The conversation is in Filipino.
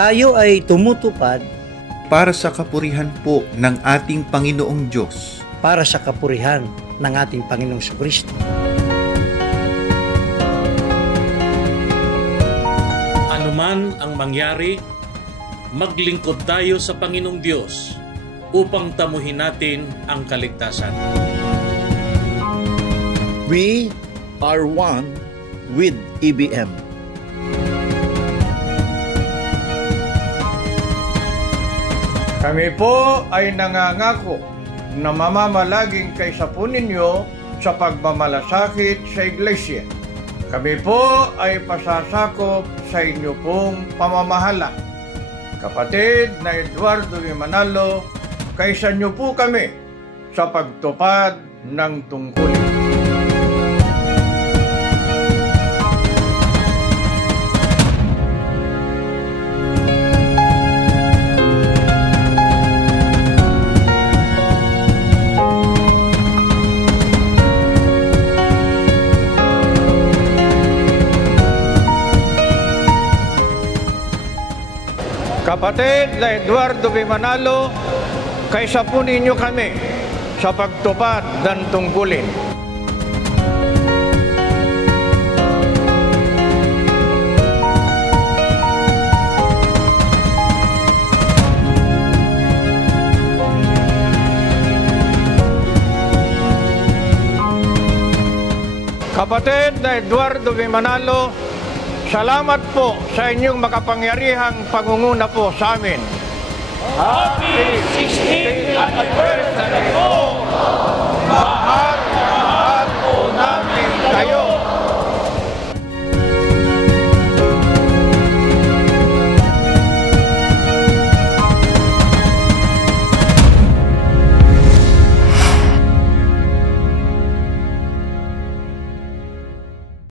tayo ay tumutupad para sa kapurihan po ng ating Panginoong Diyos. para sa kapurihan ng ating Panginoong Kristo. Anuman ang mangyari, maglingkod tayo sa Panginoong Diyos upang tamuhin natin ang kaligtasan. We are one with EBM. Kami po ay nangangako na mamamalaging kaysa po ninyo sa pagmamalasakit sa Iglesia. Kami po ay pasasakop sa inyo pong pamamahala. Kapatid na Eduardo de Manalo, kaysa nyo po kami sa pagtupad ng tungkulin. Kapatid na Eduardo B. Manalo, kaysa po ninyo kami sa pagtupad ng tungkulin. Kapatid na Eduardo B. Manalo, salamat po sa inyong makapangyarihang pangunguna po sa amin. Happy 16th anniversary po!